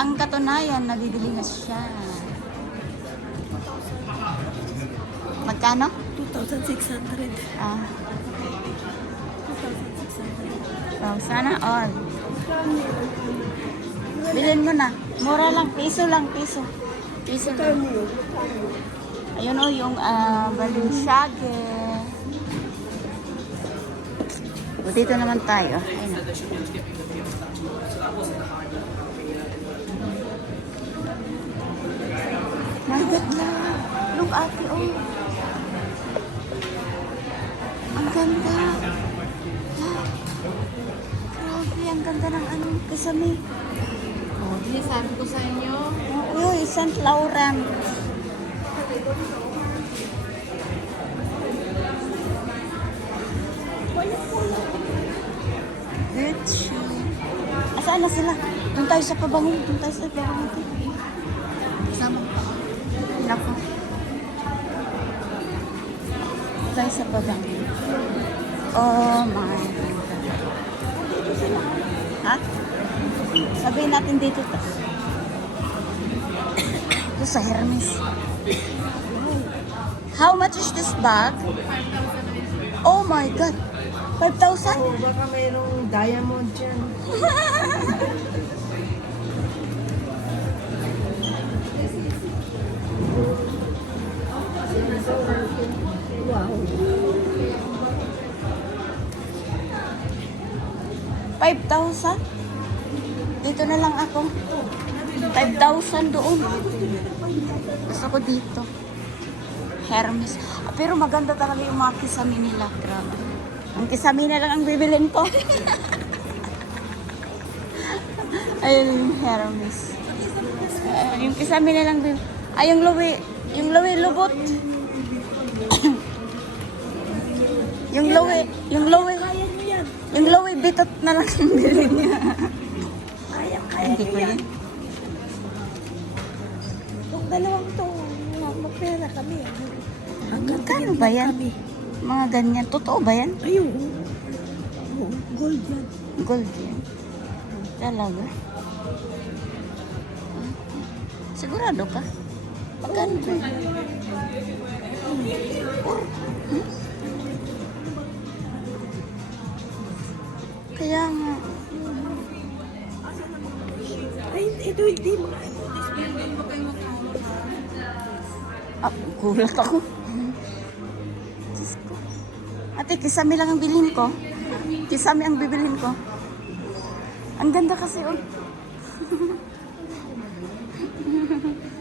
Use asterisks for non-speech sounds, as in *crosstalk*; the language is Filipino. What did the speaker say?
ang katunayan, nabibili na siya. Magkano? 2,600. Ah, 2,600. so, sana all. Bilhin mo na. Mura lang. Piso lang. Piso. Piso lang. Ayun o, yung uh, Balenciaga. O, dito naman tayo. Ayun God na. Look ate, oh. Ang ganda. Ah, Grabe, ang ganda ng ano, kasami. Oh, Sinasabi ko sa inyo. Uy, St. Laurent. Gucci. Asaan na sila? Doon tayo sa pabango. Doon tayo sa pabango. Pa. Nako. Doon tayo sa pabango. Oh my God. Dito sila. Ha? Sabihin natin dito. ta- Ito sa Hermes. How much is this bag? Oh my God. 5,000? Baka mayroong diamond dyan. *laughs* 5,000? Dito na lang ako. 5,000 doon. Gusto ko dito. Hermes. Ah, pero maganda talaga yung mga kisame nila. Grabe. Ang kisame na lang ang bibilin ko. *laughs* Ayun yung Hermes. Ah, yung kisame na lang bibilin. Ay, yung Louis. Yung Louis Lubot. *coughs* yung Louis. Yung Louis. Yung Louis Vuitton na lang ang bilhin niya. Kaya, kaya Hindi ko yan. Itong dalawang to, mga mapera kami. ano. Magkano ba yan? Kami. Mga ganyan. Totoo ba yan? Ay, oo. Oo, gold yan. Gold yan. Talaga? Sigurado ka? Magkano ba? yan? Hmm? Kaya nga. Ay, ito hindi mo. Ah, gulat ako. Diyos ko. Ate, kisami lang ang bilhin ko. Kisami ang bibilhin ko. Ang ganda kasi, oh. *laughs*